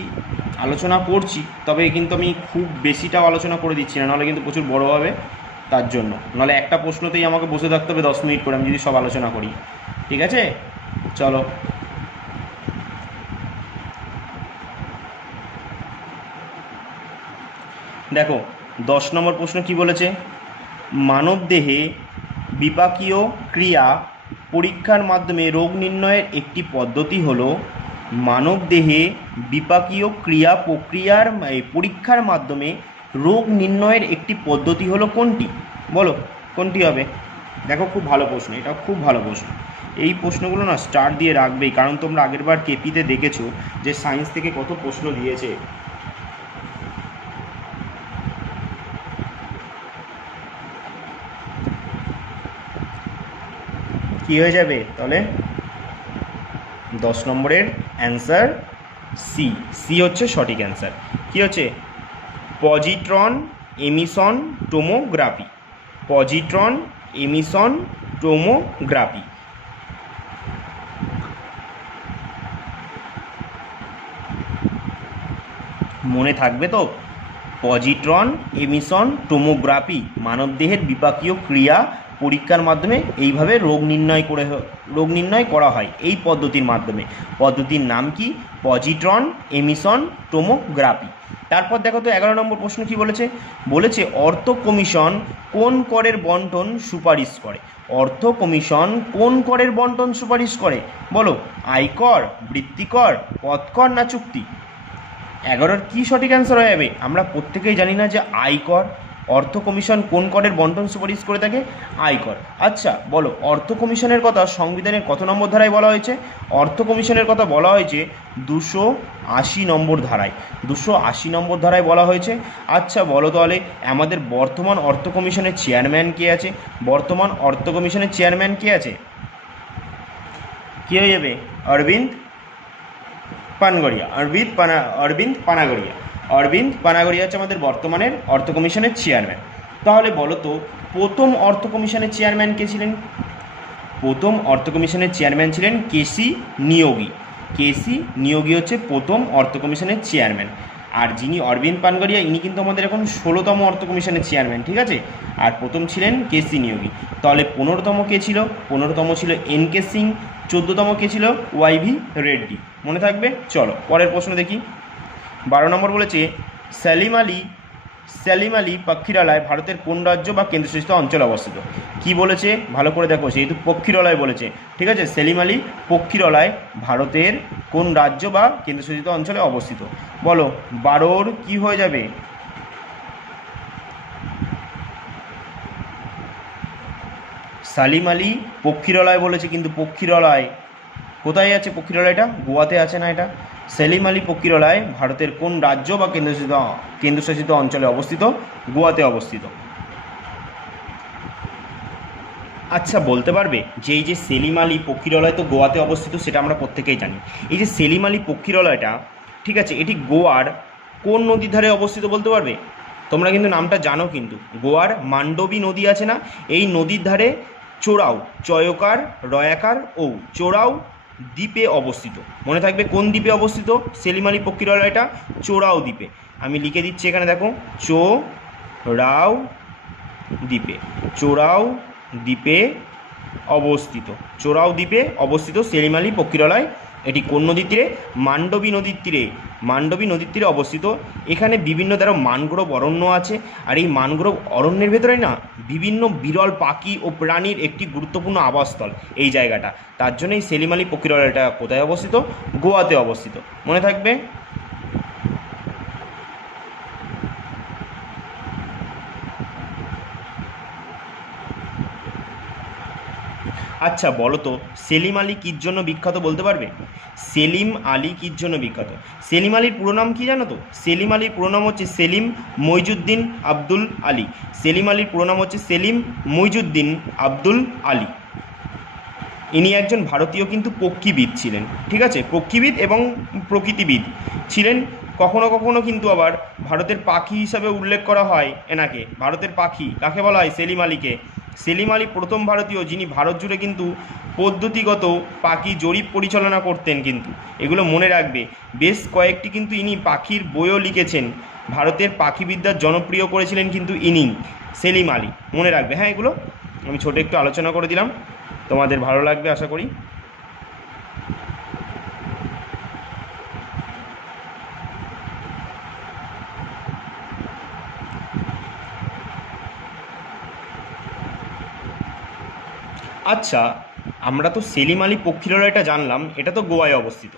আলোচনা করছি, তবে কিন্তু আমি খুব বেশিটাও আলোচনা করে দিচ্ছি না, নাহলে কিন্তু প্রচুর বড় হবে। তার জন্য নাহলে একটা প্রশ্নতেই আমাকে বসে থাকতে হবে 10 মিনিট করে, আমি যদি সব আলোচনা করি, ঠিক আছে? চলো, দেখো 10 নম্বর প্রশ্ন কি বলেছে। মানবদেহে বিপাকীয় ক্রিয়া পরীক্ষার মাধ্যমে রোগ নির্ণয়ের একটি পদ্ধতি হলো। মানবদেহে বিপাকীয় ক্রিয়া পরীক্ষার মাধ্যমে রোগ নির্ণয়ের একটি পদ্ধতি হলো কোনটি? বলো কোনটি হবে? দেখো খুব ভালো প্রশ্ন, এটা খুব ভালো প্রশ্ন। এই প্রশ্নগুলো না স্টার দিয়ে রাখবেই, কারণ তোমরা আগেরবার কেপিতে দেখেছো যে সায়েন্স থেকে কত প্রশ্ন দিয়েছে। কি হয়ে যাবে তাহলে? 10 নম্বরের অ্যান্সার সি। সি হচ্ছে সঠিক অ্যান্সার। কি হচ্ছে? Positron emission tomography. Positron emission tomography. মনে থাকবে তো? পজিট্রন এমিশন টোমোগ্রাফি মানবদেহের বিপাকীয় ক্রিয়া পরীক্ষার মাধ্যমে এইভাবে রোগ নির্ণয় করা হয় এই পদ্ধতির মাধ্যমে। পদ্ধতির নাম কি? Positron emission tomography. তারপর দেখো তো 11 নম্বর প্রশ্ন কি বলেছে। বলেছে অর্থ কমিশন কোন করের বন্টন সুপারিশ করে? অর্থ কমিশন কোন করের বন্টন সুপারিশ করে? বলো, আয়কর, বৃত্তিকর, পথকর না চুক্তি? 11-র কী সঠিক অ্যান্সার হয়ে যাবে? আমরা প্রত্যেকেই জানি না যে আয়কর। অর্থ কমিশন কোন করের বন্টন সুপারিশ করে থাকে? আয়কর। আচ্ছা বলো, অর্থ কমিশনের কথা সংবিধানের কত নম্বর ধারায় বলা হয়েছে? অর্থ কমিশনের কথা বলা হয়েছে 280 নম্বর ধারায়। 280 নম্বর ধারায় বলা হয়েছে। আচ্ছা বলো তাহলে, আমাদের বর্তমান অর্থ কমিশনের চেয়ারম্যান কে আছে? বর্তমান অর্থ কমিশনের চেয়ারম্যান কে আছে? কী হয়ে যাবে? অরবিন্দ পানগড়িয়া। অরবিন্দ পানাগড়িয়া হচ্ছে আমাদের বর্তমানের অর্থ কমিশনের চেয়ারম্যান। তাহলে বলো তো, প্রথম অর্থ কমিশনের চেয়ারম্যান কে ছিলেন? প্রথম অর্থ কমিশনের চেয়ারম্যান ছিলেন কেসি নিয়োগী। কেসি নিয়োগী হচ্ছে প্রথম অর্থ কমিশনের চেয়ারম্যান। আর যিনি অরবিন্দ পানগড়িয়া, ইনি কিন্তু আমাদের এখন 16তম অর্থ কমিশনের চেয়ারম্যান, ঠিক আছে? আর প্রথম ছিলেন কেসি নিয়োগী। তাহলে 15তম কে ছিল? 15তম ছিল এন.কে. সিং। 14তম কে ছিল? ওয়াই.ভি. রেড্ডি। মনে থাকবে? চলো পরের প্রশ্ন দেখি। 12 নম্বর বলেছে সেলিম আলী পক্ষীরালয় ভারতের কোন রাজ্য বা কেন্দ্রশাসিত অঞ্চলে অবস্থিত? কি বলেছে ভালো করে দেখো, যেহেতু পক্ষীরালয় বলেছে, ঠিক আছে? সেলিম আলী পক্ষীরালয় ভারতের কোন রাজ্য বা কেন্দ্রশাসিত অঞ্চলে অবস্থিত? বলো, 12-র কি হয়ে যাবে? সালিম আলী পক্ষীরালয় বলেছে, কিন্তু পক্ষীরালয় কোথায় আছে? পক্ষীরালয়টা গোয়াতে আছে না? এটা সেলিম আলী পক্ষীরালয় ভারতের কোন রাজ্য বা কেন্দ্রশাসিত অঞ্চলে অবস্থিত? গোয়াতে অবস্থিত। আচ্ছা বলতে পারবে যে এই যে সেলিম আলী পক্ষীরালয় তো গোয়াতে অবস্থিত, সেটা আমরা প্রত্যেকেই জানি। এই যে সেলিম আলী পক্ষীরালয়টা, ঠিক আছে, এটি গোয়ার কোন নদীর ধারে অবস্থিত বলতে পারবে? তোমরা কিন্তু নামটা জানো, কিন্তু গোয়ার মান্ডবী নদী আছে না, এই নদীর ধারে চোরাও, চয়কার রয়াকার ও চোরাও দ্বীপে অবস্থিত। মনে থাকবে কোন দ্বীপে অবস্থিত সেলিম আলী পক্ষীরালয়টা? চোরাও দ্বীপে। আমি লিখে দিচ্ছি এখানে, দেখো, চোরাও দ্বীপে। চোরাও দ্বীপে অবস্থিত। চোরাও দ্বীপে অবস্থিত সেলিম আলী পক্ষীরালয়। এটি কোন নদীর তীরে? মান্ডবী নদীর তীরে। মান্ডবী নদীর তীরে অবস্থিত। এখানে বিভিন্ন ধরনের ম্যানগ্রোভ অরণ্য আছে, আর এই ম্যানগ্রোভ অরণ্যের ভেতরে না বিভিন্ন বিরল পাখি ও প্রাণীর একটি গুরুত্বপূর্ণ আবাসস্থল এই জায়গাটা। তার জন্য এই সেলিম আলী পক্ষীরালয়টা কোথায় অবস্থিত? গোয়াতে অবস্থিত। মনে থাকবে? আচ্ছা বলো তো, সেলিম আলী কির জন্য বিখ্যাত বলতে পারবে? সেলিম আলী কির জন্য বিখ্যাত? সেলিম আলীর পুরো নাম কি জানো তো? সেলিম আলীর পুরো নাম হচ্ছে সেলিম মইজুদ্দিন আব্দুল আলী। সেলিম আলীর পুরো নাম হচ্ছে সেলিম মইজুদ্দিন আব্দুল আলী। ইনি একজন ভারতীয় কিন্তু পক্ষীবিদ ছিলেন, ঠিক আছে? পক্ষীবিদ এবং প্রকৃতিবিদ ছিলেন। কখনো কখনো কিন্তু আবার ভারতের পাখি হিসাবে উল্লেখ করা হয় এনাকে। ভারতের পাখি কাকে বলা হয়? সেলিম আলীকে। সেলিম আলী প্রথম ভারতীয় যিনি ভারত জুড়ে কিন্তু পদ্ধতিগত পাখি জরিপ পরিচালনা করতেন, কিন্তু এগুলো মনে রাখবে। বেশ কয়েকটি কিন্তু ইনি পাখির বইও লিখেছেন, ভারতের পাখিবিদ্যার জনপ্রিয় করেছিলেন কিন্তু ইনি সেলিম আলী, মনে রাখবে। হ্যাঁ, এগুলো আমি ছোটো একটু আলোচনা করে দিলাম, তোমাদের ভালো লাগবে আশা করি। আচ্ছা, আমরা তো সেলিম আলী পক্ষীরালয়টা জানলাম, এটা তো গোয়ায় অবস্থিত,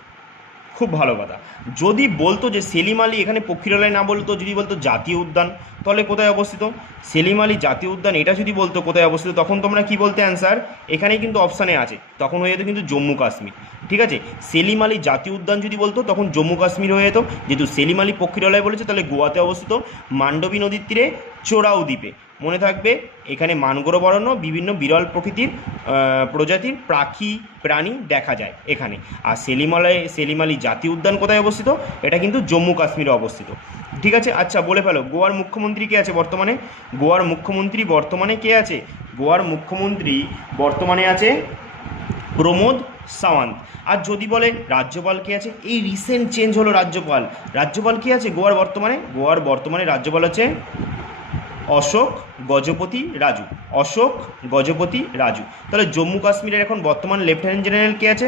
খুব ভালো কথা। যদি বলতো যে সেলিম আলী এখানে পক্ষীরালয় না বলতো, যদি বলতো জাতীয় উদ্যান, তাহলে কোথায় অবস্থিত? সেলিম আলী জাতীয় উদ্যান এটা যদি বলতো কোথায় অবস্থিত, তখন তোমরা কি বলতে অ্যান্সার? এখানেই কিন্তু অপশানে আছে, তখন হয়ে যেত কিন্তু জম্মু কাশ্মীর। ঠিক আছে, সেলিম আলী জাতীয় উদ্যান যদি বলতো তখন জম্মু কাশ্মীর হয়ে যেত। যেহেতু সেলিম আলী পক্ষীরালয় বলেছে, তাহলে গোয়াতে অবস্থিত, মান্ডবী নদীর তীরে চোরাও দ্বীপে। মনে থাকবে, এখানে মানগ্রোভ অরণ্য, বিভিন্ন বিরল প্রজাতির পাখি প্রাণী দেখা যায় এখানে। আর সেলিম আলী জাতীয় উদ্যান কোথায় অবস্থিত? এটা কিন্তু জম্মু কাশ্মীরে অবস্থিত। ঠিক আছে, আচ্ছা বলে ফেলো, গোয়ার মুখ্যমন্ত্রী কে আছে বর্তমানে? গোয়ার মুখ্যমন্ত্রী বর্তমানে কে আছে? গোয়ার মুখ্যমন্ত্রী বর্তমানে আছে প্রমোদ সাওয়ান্ত। আর যদি বলে রাজ্যপাল কে আছে, এই রিসেন্ট চেঞ্জ হলো রাজ্যপাল। রাজ্যপাল কে আছে গোয়ার বর্তমানে? গোয়ার বর্তমানে রাজ্যপাল হচ্ছে অশোক গজপতি রাজু। অশোক গজপতি রাজু। তাহলে জম্মু কাশ্মীরের এখন বর্তমান লেফটেন্যান্ট জেনারেল কে আছে?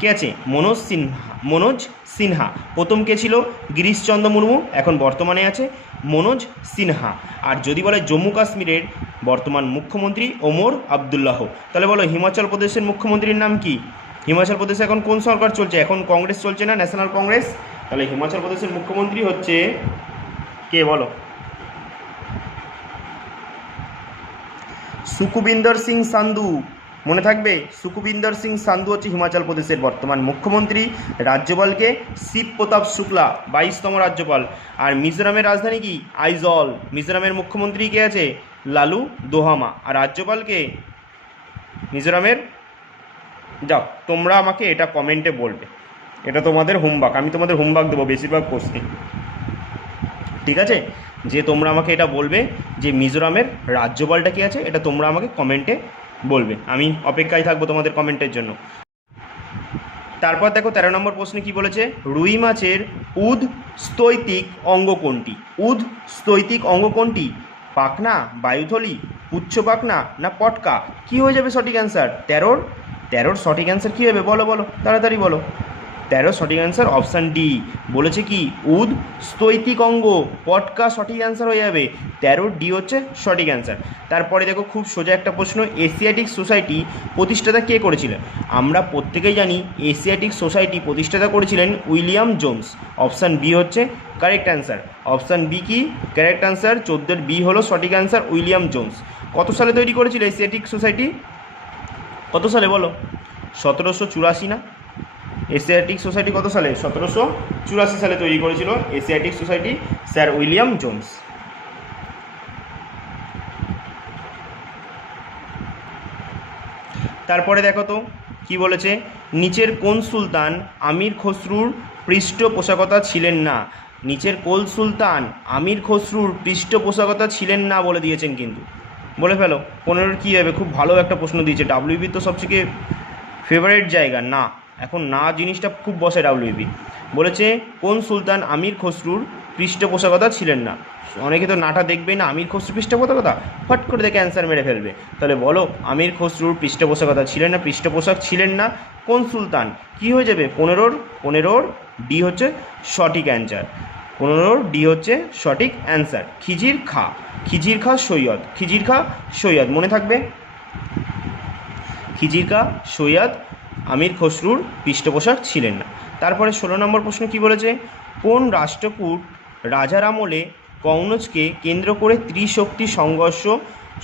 কে আছে? মনোজ সিনহা। প্রথম কে ছিল? গিরিশচন্দ্র মুর্মু, এখন বর্তমানে আছে মনোজ সিনহা। আর যদি বলে জম্মু কাশ্মীরের বর্তমান মুখ্যমন্ত্রী ওমর আবদুল্লাহ। তাহলে বলো হিমাচল প্রদেশের মুখ্যমন্ত্রীর নাম কি? হিমাচল প্রদেশে এখন কোন সরকার চলছে? এখন কংগ্রেস চলছে না, ন্যাশনাল কংগ্রেস। তাহলে হিমাচল প্রদেশের মুখ্যমন্ত্রী হচ্ছে কে বলো? সুখবিন্দর সিং সান্ধু। মনে থাকবে, সুখবিন্দর সিং সান্ধু হচ্ছে হিমাচল প্রদেশের বর্তমান মুখ্যমন্ত্রী। রাজ্যপালকে শিব প্রতাপ শুক্লা, 22তম রাজ্যপাল। আর মিজোরামের রাজধানী কি? আইজল। মিজোরামের মুখ্যমন্ত্রী কে আছে? লালু দোহামা। আর রাজ্যপালকে মিজোরামের, যাও তোমরা আমাকে এটা কমেন্টে বলবে, এটা তোমাদের হোমওয়ার্ক, আমি তোমাদের হোমওয়ার্ক দেবো বেশিরভাগ কোশ্চেন। ঠিক আছে, যে তোমরা আমাকে এটা বলবে যে মিজোরামের রাজ্যপালটা কী আছে, এটা তোমরা আমাকে কমেন্টে বলবে, আমি অপেক্ষায় থাকবো তোমাদের কমেন্টের জন্য। তারপর দেখো 13 নম্বর প্রশ্নে কি বলেছে? রুই মাছের স্থৈতিক অঙ্গ কোনটি? স্থৈতিক অঙ্গ কোনটি? পাখনা, বায়ুথলি, পুচ্ছ পাখনা না পটকা? কি হয়ে যাবে সঠিক অ্যান্সার? 13 সঠিক অ্যান্সার কী হবে? বলো বলো, তাড়াতাড়ি বলো। 13 সঠিক অ্যান্সার অপশান ডি। বলেছে কি? স্থৈতিক অঙ্গ, পটকা সঠিক অ্যান্সার হয়ে যাবে। 13 ডি হচ্ছে সঠিক অ্যান্সার। তারপরে দেখো খুব সোজা একটা প্রশ্ন, এশিয়াটিক সোসাইটি প্রতিষ্ঠাতা কে করেছিলেন? আমরা প্রত্যেকেই জানি এশিয়াটিক সোসাইটি প্রতিষ্ঠাতা করেছিলেন উইলিয়াম জোন্স। অপশান বি হচ্ছে কারেক্ট অ্যান্সার। অপশান বি কি কারেক্ট অ্যান্সার? 14 বি হলো সঠিক অ্যান্সার, উইলিয়াম জোন্স। কত সালে তৈরি করেছিল এশিয়াটিক সোসাইটি? কত সালে বলো? 1784 না? এশিয়াটিক সোসাইটি কত সালে? 1784 সালে তৈরি করেছিল Asiatic society, sir William Jones. তারপরে দেখো তো কি বলেছে, নিচের কোন সুলতান আমির খসরুর পৃষ্ঠপোষকতা ছিলেন না? নিচের কোন সুলতান আমির খসরুর পৃষ্ঠপোষকতা ছিলেন না বলে দিয়েছেন, কিন্তু বলে ফেলো। 15 কী হবে? খুব ভালো একটা প্রশ্ন দিয়েছে, ডাব্লিউবি তো সবথেকে ফেভারিট জায়গা না, এখন না জিনিসটা খুব বসে ডাব্লিউবি। বলেছে কোন সুলতান আমির খসরুর পৃষ্ঠপোষকতা ছিলেন না? অনেকে তো নাটা দেখবেই না, আমির খসরুর পৃষ্ঠপোষকতা ফট করে দেখে অ্যান্সার মেরে ফেলবে। তাহলে বলো আমির খসরুর পৃষ্ঠপোষকতা ছিলেন না, পৃষ্ঠপোষক ছিলেন না কোন সুলতান? কি হয়ে যাবে? 15 ডি হচ্ছে সঠিক অ্যান্সার। 15 ডি হচ্ছে সঠিক অ্যান্সার। খিজির খা সৈয়দ, মনে থাকবে, খিজির খা সৈয়দ আমির খসরুর পৃষ্ঠপোষক ছিলেন না। তারপরে 16 নম্বর প্রশ্ন কি বলেছে, কোন রাষ্ট্রকূট রাজার আমলে কনৌজকে কেন্দ্র করে ত্রিশক্তি সংঘর্ষ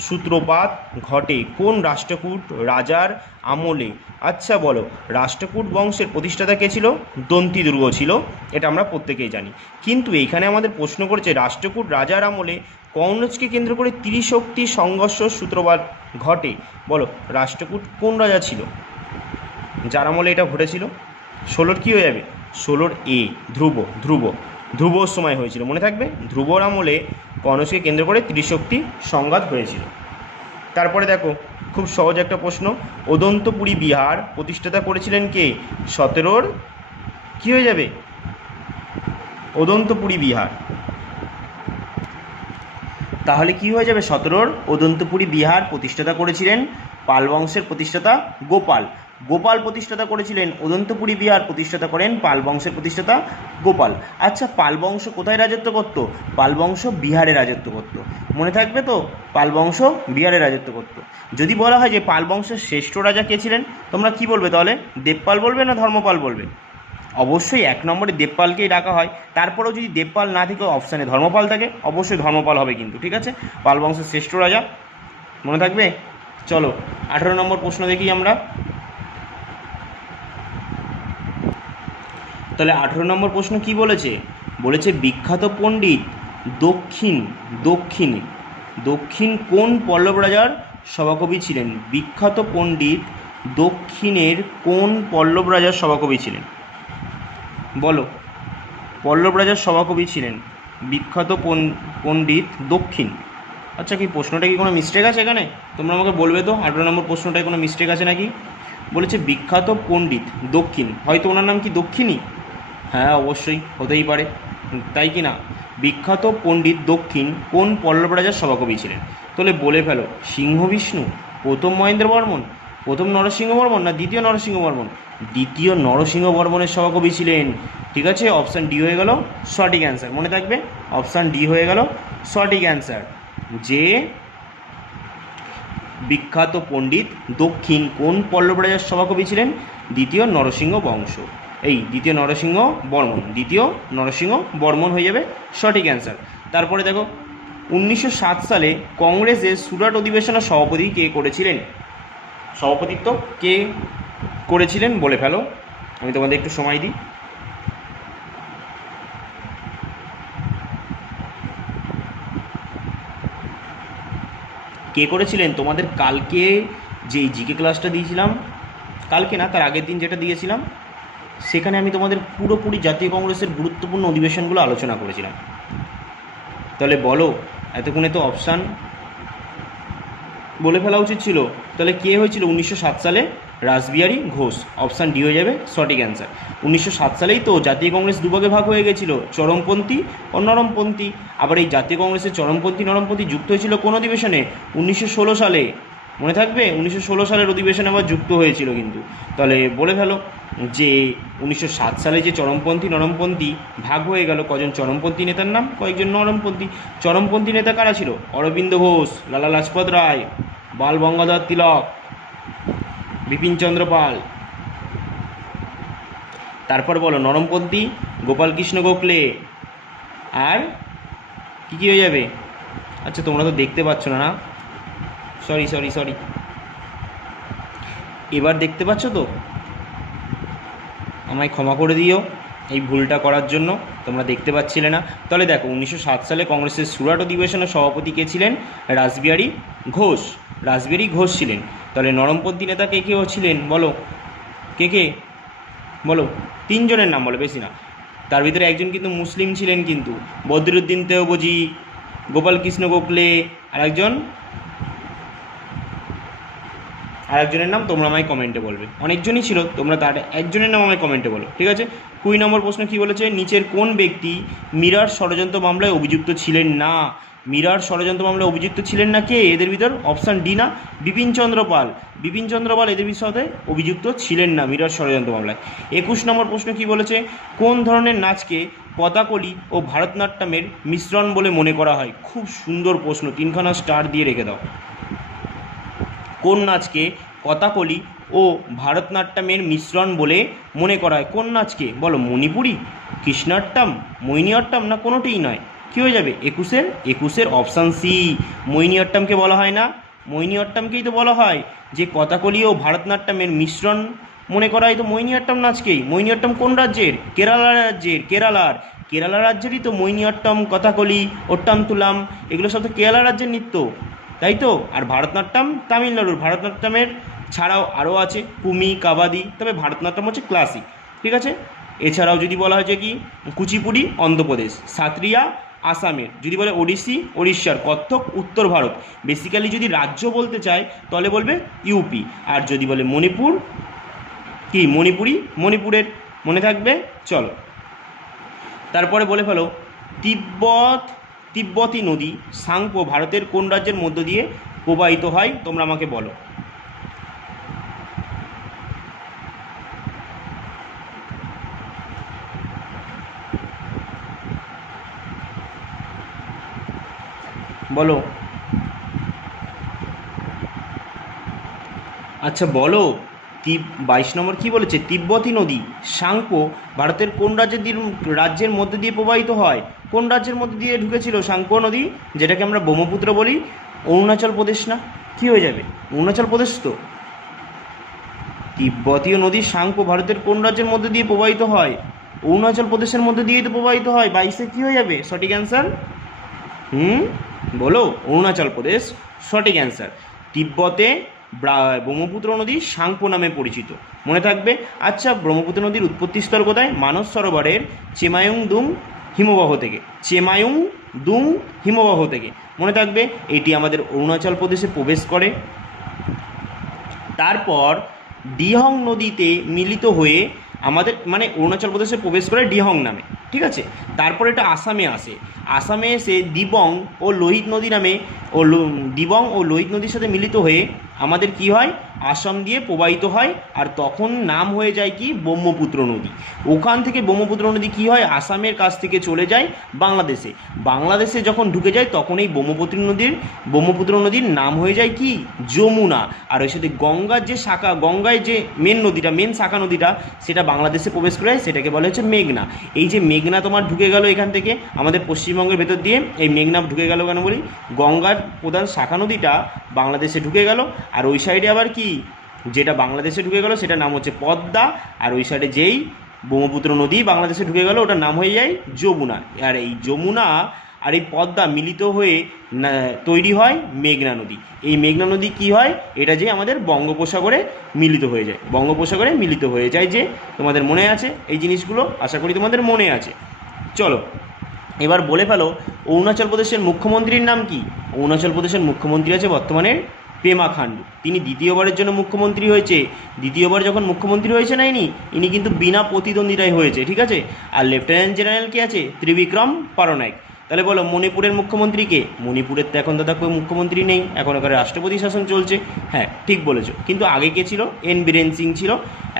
সূত্রপাত ঘটে? কোন রাষ্ট্রকূট রাজার আমলে? আচ্ছা বলো, রাষ্ট্রকূট বংশের প্রতিষ্ঠাতা কে ছিল? দন্তি দুর্গ ছিল, এটা আমরা প্রত্যেকেই জানি। কিন্তু এইখানে আমাদের প্রশ্ন করেছে রাষ্ট্রকূট রাজার আমলে কনৌজকে কেন্দ্র করে ত্রিশক্তি সংঘর্ষ সূত্রপাত ঘটে। বলো রাষ্ট্রকূট কোন রাজা ছিল যার আমলে এটা ঘটেছিল? 16 কী হয়ে যাবে? 16 এ ধ্রুবর সময় হয়েছিল, মনে থাকবে। ধ্রুবর আমলে কনৌজকে কেন্দ্র করে ত্রিশক্তি সংঘাত হয়েছিল। তারপরে দেখো খুব সহজ একটা প্রশ্ন, অদন্তপুরী বিহার প্রতিষ্ঠাতা করেছিলেন কে? 17 কী হয়ে যাবে? অদন্তপুরী বিহার, তাহলে কি হয়ে যাবে? 17 অদন্তপুরী বিহার প্রতিষ্ঠাতা করেছিলেন পাল বংশের প্রতিষ্ঠাতা গোপাল। গোপাল প্রতিষ্ঠাতা করেছিলেন অদন্তপুরী বিহার, প্রতিষ্ঠাতা করেন পাল বংশের প্রতিষ্ঠাতা গোপাল। আচ্ছা, পাল বংশ কোথায় রাজত্ব করতো? পাল বংশ বিহারে রাজত্ব করতো, মনে থাকবে তো? পাল বংশ বিহারে রাজত্ব করতো। যদি বলা হয় যে পাল বংশের শ্রেষ্ঠ রাজা কে ছিলেন, তোমরা কি বলবে তাহলে? দেবপাল বলবে না ধর্মপাল বলবে? অবশ্যই 1 নম্বরে দেবপালকেই ডাকা হয়। তারপরেও যদি দেবপাল না থেকে অপশানে ধর্মপাল থাকে, অবশ্যই ধর্মপাল হবে কিন্তু, ঠিক আছে? পাল বংশের শ্রেষ্ঠ রাজা, মনে থাকবে? চলো 18 নম্বর প্রশ্ন দেখি আমরা। তাহলে 18 নম্বর প্রশ্ন কি বলেছে? বলেছে বিখ্যাত পণ্ডিত দক্ষিণ কোন পল্লব রাজার সভাকবি ছিলেন? বিখ্যাত পণ্ডিত দক্ষিণের কোন পল্লব রাজার সভাকবি ছিলেন? বলো। পল্লব রাজার সভাকবি ছিলেন বিখ্যাত পণ্ডিত দক্ষিণ। আচ্ছা, কি প্রশ্নটা কি কোনো মিস্টেক আছে এখানে? তোমরা আমাকে বলবে তো 18 নম্বর প্রশ্নটায় কোনো মিস্টেক আছে নাকি? বলেছে বিখ্যাত পণ্ডিত দক্ষিণ, হয়তো ওনার নাম কি দক্ষিণী? হ্যাঁ, অবশ্যই হতেই পারে, তাই কি না? বিখ্যাত পণ্ডিত দক্ষিণ কোন পল্লব রাজার সভাকবি ছিলেন? তাহলে বলে ফেলো, সিংহ বিষ্ণু, প্রথম মহেন্দ্র বর্মন, প্রথম নরসিংহ বর্মন, না দ্বিতীয় নরসিংহ বর্মন? দ্বিতীয় নরসিংহ বর্মনের সভাকবি ছিলেন, ঠিক আছে? অপশান ডি হয়ে গেল সঠিক অ্যান্সার, মনে থাকবে? অপশান ডি হয়ে গেল সঠিক অ্যান্সার, যে বিখ্যাত পণ্ডিত দক্ষিণ কোন পল্লব রাজার সভাকবি ছিলেন? দ্বিতীয় নরসিংহ বংশ, দ্বিতীয় নরসিংহ বর্মন হয়ে যাবে সঠিক অ্যান্সার। তারপরে দেখো 1907 সালে কংগ্রেসের সুরাট অধিবেশনের সভাপতি কে করেছিলেন? সভাপতিত্ব কে করেছিলেন বলে ফেলো, আমি তোমাদের একটু সময় দিই। কে করেছিলেন? তোমাদের কালকে যে জিকে ক্লাসটা দিয়েছিলাম, কালকে না তার আগের দিন যেটা দিয়েছিলাম, সেখানে আমি তোমাদের পুরোপুরি জাতীয় কংগ্রেসের গুরুত্বপূর্ণ অধিবেশনগুলো আলোচনা করেছিলাম। তাহলে বলো, এতক্ষণে তো অপশান বলে ফেলা উচিত ছিল। তাহলে কে হয়েছিল 1907 সালে? রাসবিহারী ঘোষ, অপশান ডি হয়ে যাবে সঠিক অ্যান্সার। 1907 সালেই তো জাতীয় কংগ্রেস দুভাগে ভাগ হয়ে গেছিল, চরমপন্থী ও নরমপন্থী। আবার এই জাতীয় কংগ্রেসের চরমপন্থী নরমপন্থী যুক্ত হয়েছিল কোন অধিবেশনে? 1916 সালে, মনে থাকবে? 1916 সালের অধিবেশনে আবার যুক্ত হয়েছিল কিন্তু। তাহলে বলে ফেলো যে 1907 সালে যে চরমপন্থী নরমপন্থী ভাগ হয়ে গেল, কজন চরমপন্থী নেতার নাম, কয়েকজন নরমপন্থী। চরমপন্থী নেতা কারা ছিল? অরবিন্দ ঘোষ, লালা লাজপত রায়, বাল গঙ্গাধর তিলক, বিপিন চন্দ্র পাল। তারপর বলো, নরমপন্থী গোপালকৃষ্ণ গোখলে, আর কি হয়ে যাবে? আচ্ছা, তোমরা তো দেখতে পাচ্ছ না, না? সরি, এবার দেখতে পাচ্ছ তো? আমায় ক্ষমা করে দিও এই ভুলটা করার জন্য, তোমরা দেখতে পাচ্ছিলে না। তাহলে দেখো 1907 সালে কংগ্রেসের সুরাট অধিবেশনের সভাপতি কে ছিলেন? রাসবিহারী ঘোষ ছিলেন। তাহলে নরমপন্থী নেতা কে ছিলেন বলো? কে বলো? 3 জনের নাম বলো, বেশি না। তার ভিতরে একজন কিন্তু মুসলিম ছিলেন কিন্তু, বদরুদ্দিন তৈয়বজি, গোপালকৃষ্ণ গোখলে, আরেকজনের নাম তোমরা আমায় কমেন্টে বলবে। অনেকজনই ছিল, তোমরা তার একজনের নাম আমায় কমেন্টে বলো, ঠিক আছে? 20 নম্বর প্রশ্ন কি বলেছে? নিচের কোন ব্যক্তি মিরার ষড়যন্ত্র মামলায় অভিযুক্ত ছিলেন না? মিরার ষড়যন্ত্র মামলায় অভিযুক্ত ছিলেন না কে এদের ভিতর? অপশান ডি না, বিপিন চন্দ্র পাল এদের সাথে অভিযুক্ত ছিলেন না মিরার ষড়যন্ত্র মামলায়। 21 নম্বর প্রশ্ন কি বলেছে? কোন ধরনের নাচকে কথাকলি ও ভারতনাট্যমের মিশ্রণ বলে মনে করা হয়? খুব সুন্দর প্রশ্ন, 3খানা স্টার দিয়ে রেখে দাও। কোন নাচকে কথাকলি ও ভারতনাট্যমের মিশ্রণ বলে মনে করা হয়? কোন নাচকে বলো? মণিপুরি, কৃষ্ণাট্টম, মোহিনীঅট্টম, না কোনোটিই নয়? কী হয়ে যাবে? 21-এর অপশান সি, মোহিনীঅট্টমকে বলা হয় না? মোহিনীঅট্টমকেই তো বলা হয় যে কথাকলি ও ভারতনাট্যমের মিশ্রণ মনে করা হয় তো মোহিনীঅট্টম নাচকেই। মোহিনীঅট্টম কোন রাজ্যের? কেরালা রাজ্যেরই তো মোহিনীঅট্টম, কথাকলি, ওট্টাম তুলাম, এগুলো সব তো কেরালা রাজ্যের নৃত্য, তাই তো? আর ভারতনাট্যম তামিলনাড়ুর। ভারতনাট্যমের ছাড়াও আরও আছে কুমি, কাবাদি, তবে ভারতনাট্যম হচ্ছে ক্লাসিক, ঠিক আছে? এছাড়াও যদি বলা হয়েছে কি কুচিপুড়ি অন্ধ্রপ্রদেশ, সাত্রিয়া আসামের, যদি বলে ওড়িশি ওড়িশার, কত্থক উত্তর ভারত। বেসিক্যালি যদি রাজ্য বলতে চায় তাহলে বলবে ইউপি, আর যদি বলে মণিপুর কি মণিপুরি, মণিপুরের। মনে থাকবে। চলো তারপরে বলে ফেলো, তিব্বতী নদী সাংপো ভারতের কোন রাজ্যের মধ্য দিয়ে প্রবাহিত হয়? তোমরা আমাকে বলো। বলো। আচ্ছা বলো, 22 নম্বর কি বলেছে? তিব্বতী নদী সাংপো ভারতের কোন রাজ্যের মধ্যে দিয়ে প্রবাহিত হয়? কোন রাজ্যের মধ্যে দিয়ে ঢুকেছিল সাংপো নদী, যেটাকে আমরা ব্রহ্মপুত্র বলি? অরুণাচল প্রদেশ না? কি হয়ে যাবে? অরুণাচল প্রদেশ তো। তিব্বতীয় নদী সাংপো ভারতের কোন রাজ্যের মধ্যে দিয়ে প্রবাহিত হয়? অরুণাচল প্রদেশের মধ্যে দিয়েই তো প্রবাহিত হয়। 22-এ কী হয়ে যাবে সঠিক অ্যান্সার? বলো। অরুণাচল প্রদেশ সঠিক অ্যান্সার। তিব্বতে ব্রহ্মপুত্র নদী সাংপো নামে পরিচিত। মনে থাকবে। আচ্ছা, ব্রহ্মপুত্র নদীর উৎপত্তিস্থল কোথায়? মানস সরোবরের চেমায়ুংদুং হিমবাহ থেকে। চেমায়ুংদুং হিমবাহ থেকে। মনে থাকবে, এটি আমাদের অরুণাচল প্রদেশে প্রবেশ করে। তারপর ডিহং নদীতে মিলিত হয়ে আমাদের অরুণাচল প্রদেশে প্রবেশ করে ডিহং নামে, ঠিক আছে। তারপর এটা আসামে আসে। আসামে এসে দিবং ও লোহিত নদী নামে দিবং ও লোহিত নদীর সাথে মিলিত হয়ে আমাদের কি হয়? আসাম দিয়ে প্রবাহিত হয়। আর তখন নাম হয়ে যায় কি? ব্রহ্মপুত্র নদী। ওখান থেকে ব্রহ্মপুত্র নদী কি হয়? আসামের কাছ থেকে চলে যায় বাংলাদেশে। বাংলাদেশে যখন ঢুকে যায় তখন এই ব্রহ্মপুত্র নদীর নাম হয়ে যায় কি? যমুনা। আর ওই সাথে গঙ্গার যে শাখা, গঙ্গায় যে মেন শাখা নদীটা, সেটা বাংলাদেশে প্রবেশ করে, সেটাকে বলা হচ্ছে মেঘনা। এই যে মেঘনা তোমার ঢুকে গেল এখান থেকে আমাদের পশ্চিমবঙ্গের ভেতর দিয়ে, এই মেঘনা ঢুকে গেল কেন বলি? গঙ্গার প্রধান শাখা নদীটা বাংলাদেশে ঢুকে গেল। আর ওই সাইডে আবার কি, যেটা বাংলাদেশে ঢুকে গেল সেটার নাম হচ্ছে পদ্মা। আর ওই সাইডে যেই ব্রহ্মপুত্র নদী বাংলাদেশে ঢুকে গেল ওটার নাম হয়ে যায় যমুনা। আর এই যমুনা আর এই পদ্মা মিলিত হয়ে তৈরি হয় মেঘনা নদী। এই মেঘনা নদী কী হয়? এটা যে আমাদের বঙ্গোপসাগরে মিলিত হয়ে যায়। বঙ্গোপসাগরে মিলিত হয়ে যায় যে, তোমাদের মনে আছে এই জিনিসগুলো? আশা করি তোমাদের মনে আছে। চলো এবার বলে ফেলো, অরুণাচল প্রদেশের মুখ্যমন্ত্রীর নাম কি? অরুণাচল প্রদেশের মুখ্যমন্ত্রী আছে বর্তমানে পেমা খান্ডু। তিনি দ্বিতীয়বারের জন্য মুখ্যমন্ত্রী হয়েছে। দ্বিতীয়বার যখন মুখ্যমন্ত্রী হয়েছে না ইনি কিন্তু বিনা প্রতিদ্বন্দ্বিতায় হয়েছে, ঠিক আছে। আর লেফটেন্যান্ট জেনারেল কে আছে? ত্রিবিক্রম পারনাইক। তাহলে বলো, মণিপুরের মুখ্যমন্ত্রী কে? মণিপুরের তো এখন দাদা কোনো মুখ্যমন্ত্রী নেই, এখন ওখানে রাষ্ট্রপতি শাসন চলছে। হ্যাঁ ঠিক বলেছো, কিন্তু আগে কে ছিল? এন বীরেন সিং ছিল।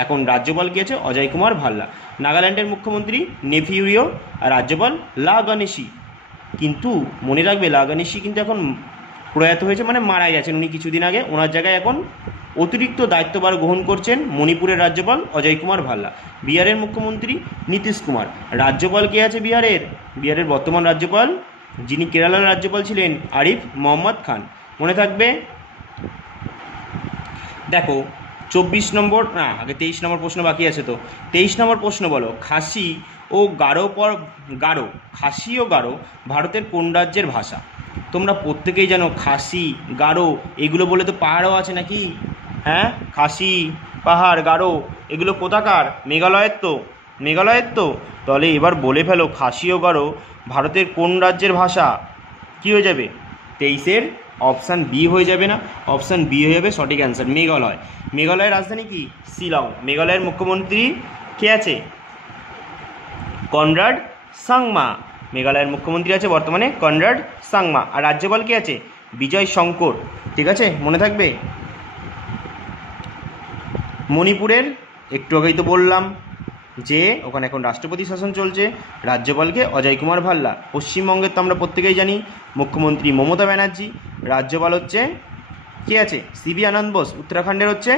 এখন রাজ্যপাল কে আছে? অজয় কুমার ভাল্লা। নাগাল্যান্ডের মুখ্যমন্ত্রী নেফিউ রিও, আর রাজ্যপাল লা গণেশী। কিন্তু মনে রাখবে, লা গণেশী কিন্তু এখন প্রয়াত হয়েছে, মারা গেছেন উনি কিছুদিন আগে। ওনার জায়গায় এখন অতিরিক্ত দায়িত্বভার গ্রহণ করছেন মণিপুরের রাজ্যপাল অজয় কুমার ভাল্লা। বিহারের মুখ্যমন্ত্রী নীতিশ কুমার। রাজ্যপাল কে আছে বিহারের বর্তমান রাজ্যপাল, যিনি কেরালার রাজ্যপাল ছিলেন, আরিফ মোহাম্মদ খান। মনে থাকবে। দেখো 24 নম্বর না, আগে 23 নম্বর প্রশ্ন বাকি আছে। তো 23 নম্বর প্রশ্ন বলো, খাসি ও গারো ভারতের কোন রাজ্যের ভাষা? তোমরা প্রত্যেকেই জানো খাসি গারো এগুলো বলে তো পাহাড়ও আছে নাকি? হ্যাঁ, খাসি পাহাড় গারো এগুলো কোথাকার? মেঘালয়ের তো। তাহলে এবার বলে ফেলো, খাসি ও গারো ভারতের কোন রাজ্যের ভাষা? কি হয়ে যাবে? 23-এর অপশান বি হয়ে যাবে না? অপশান বি হয়ে যাবে সঠিক অ্যান্সার, মেঘালয়। মেঘালয়ের রাজধানী কি? শিলং। মেঘালয়ের মুখ্যমন্ত্রী কে আছে? কনরাড সাংমা। মেঘালয়ের মুখ্যমন্ত্রী আছে বর্তমানে কনরাড সাংমা। আর রাজ্যপাল কে আছে? বিজয় শঙ্কর। ঠিক আছে, মনে থাকবে। মণিপুরের একটু আগেই তো বললাম যে ওখানে এখন রাষ্ট্রপতি শাসন চলছে, রাজ্যপালকে অজয় কুমার ভাল্লা। পশ্চিমবঙ্গের তো আমরা প্রত্যেকেই জানি মুখ্যমন্ত্রী মমতা ব্যানার্জি, রাজ্যপাল হচ্ছে কে আছে? সিবি আনন্দ বোস। উত্তরাখণ্ডের হচ্ছে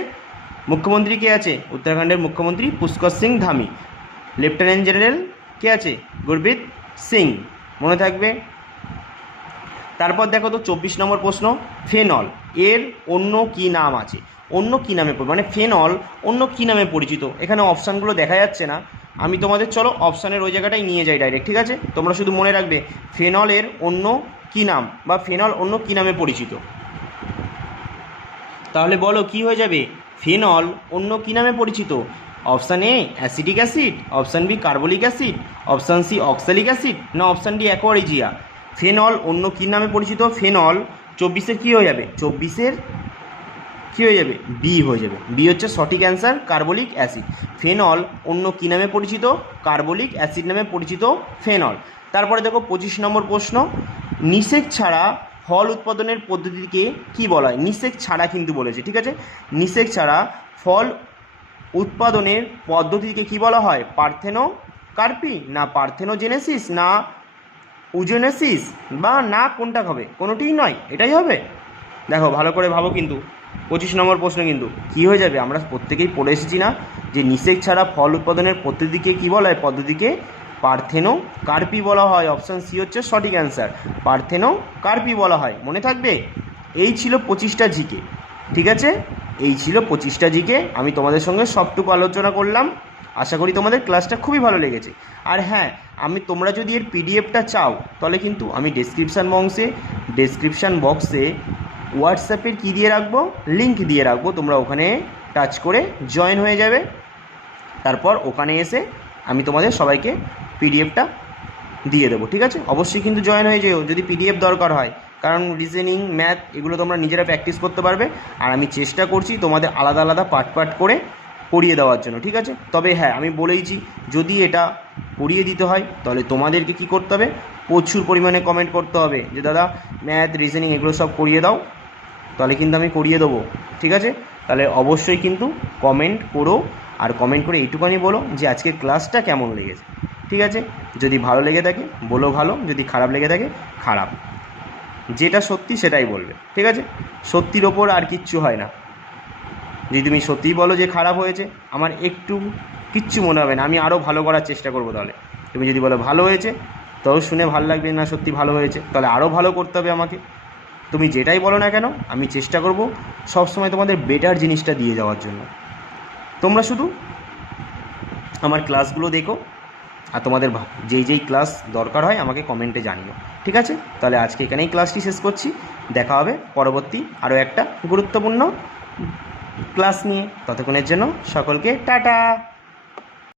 মুখ্যমন্ত্রী কে আছে? উত্তরাখণ্ডের মুখ্যমন্ত্রী পুষ্কর সিং ধামি। লেফটেন্যান্ট জেনারেল কে আছে? গুরবিত সিং। মনে থাকবে। তারপর দেখো তো 24 নম্বর প্রশ্ন, ফেনল এর অন্য কি নাম আছে? অন্য কি নামে ফেনল অন্য কি নামে পরিচিত? এখানে অপশানগুলো দেখা যাচ্ছে না, আমি তোমাদের চলো অপশানের ওই জায়গাটাই নিয়ে যাই ডাইরেক্ট, ঠিক আছে। তোমরা শুধু মনে রাখবে ফেনলের অন্য কি নাম, বা ফেনল অন্য কি নামে পরিচিত। তাহলে বলো কি হয়ে যাবে? ফেনল অন্য কি নামে পরিচিত? Option A acetic acid, option B carbolic acid, option C oxalic acid, না অপশান ডি অ্যাকোয়ারিজিয়া। ফেনল অন্য কী নামে পরিচিত? ফেনল 24-এর কী হয়ে যাবে? 24-এর কী হয়ে যাবে? বি হয়ে যাবে। বি হচ্ছে সঠিক অ্যান্সার, কার্বলিক অ্যাসিড। ফেনল অন্য কী নামে পরিচিত? কার্বলিক অ্যাসিড নামে পরিচিত ফেনল। তারপরে দেখো 25 নম্বর প্রশ্ন, নিষেক ছাড়া ফল উৎপাদনের পদ্ধতিকে কি বলা হয়? নিষেক ছাড়া কিন্তু বলেছে, ঠিক আছে? নিষেক ছাড়া ফল উৎপাদনের পদ্ধতিকে কি বলা হয়? পার্থেনোকার্পি, না পার্থেনোজেনেসিস, না উজেনেসিস, বা না কোনটা হবে? কোনোটিই নয়, এটাই হবে। দেখো ভালো করে ভাবো, কিন্তু 25 নম্বর প্রশ্ন কিন্তু কী হয়ে যাবে? আমরা প্রত্যেকেই পড়ে এসেছি না যে নিষেক ছাড়া ফল উৎপাদনের পদ্ধতিকে কী বলা হয়? পদ্ধতিকে পার্থেনোকার্পি বলা হয়। অপশান সি হচ্ছে সঠিক অ্যান্সার, পার্থেনোকার্পি বলা হয়। মনে থাকবে? এই ছিল 25টা জিকে, ঠিক আছে? এই ছিল 25টা জিকে। আমি তোমাদের সঙ্গে সবটুকু আলোচনা করলাম। আশা করি তোমাদের ক্লাসটা খুবই ভালো লেগেছে। আর হ্যাঁ, তোমরা যদি এর পিডিএফটা চাও তাহলে কিন্তু আমি ডেসক্রিপশান বক্সে হোয়াটসঅ্যাপের কী দিয়ে রাখবো? লিঙ্ক দিয়ে রাখবো। তোমরা ওখানে টাচ করে জয়েন হয়ে যাবে। তারপর ওখানে এসে আমি তোমাদের সবাইকে পিডিএফটা দিয়ে দেবো, ঠিক আছে? অবশ্যই কিন্তু জয়েন হয়ে যেও যদি পিডিএফ দরকার হয়, কারণ রিজনিং, ম্যাথ এগুলো তোমরা নিজেরা প্র্যাকটিস করতে পারবে। আর আমি চেষ্টা করছি তোমাদের আলাদা আলাদা পার্ট করে পড়িয়ে দেওয়ার জন্য, ঠিক আছে? তবে হ্যাঁ, আমি বলেইছি যদি এটা পড়িয়ে দিতে হয় তাহলে তোমাদেরকে কী করতে হবে? প্রচুর পরিমাণে কমেন্ট করতে হবে যে দাদা ম্যাথ, রিজনিং এগুলো সব করিয়ে দাও, তাহলে কিন্তু আমি করিয়ে দেবো, ঠিক আছে? তাহলে অবশ্যই কিন্তু কমেন্ট করো, আর কমেন্ট করে এইটুখানি বলো যে আজকে ক্লাসটা কেমন লেগেছে, ঠিক আছে? যদি ভালো লেগে থাকে বলো ভালো, যদি খারাপ লেগে থাকে খারাপ। যেটা সত্যি সেটাই বলবে, ঠিক আছে? সত্যির ওপর আর কিচ্ছু হয় না। যদি তুমি সত্যিই বলো যে খারাপ হয়েছে, আমার একটু কিচ্ছু মনে হবে না, আমি আরও ভালো করার চেষ্টা করবো। তাহলে তুমি যদি বলো ভালো হয়েছে, তাও শুনে ভালো লাগবে না, সত্যি ভালো হয়েছে, তাহলে আরও ভালো করতে হবে আমাকে। তুমি যেটাই বলো না কেন, আমি চেষ্টা করব সবসময় তোমাদের বেটার জিনিসটা দিয়ে যাওয়ার জন্য। তোমরা শুধু আমার ক্লাসগুলো দেখো, আর তোমাদের যেই ক্লাস দরকার হয় আমাকে কমেন্টে জানিও, ঠিক আছে? তাহলে আজকে এখানেই ক্লাসটি শেষ করছি। দেখা হবে পরবর্তী আরও একটা গুরুত্বপূর্ণ ক্লাস নিয়ে। ততক্ষণের জন্য সকলকে টাটা।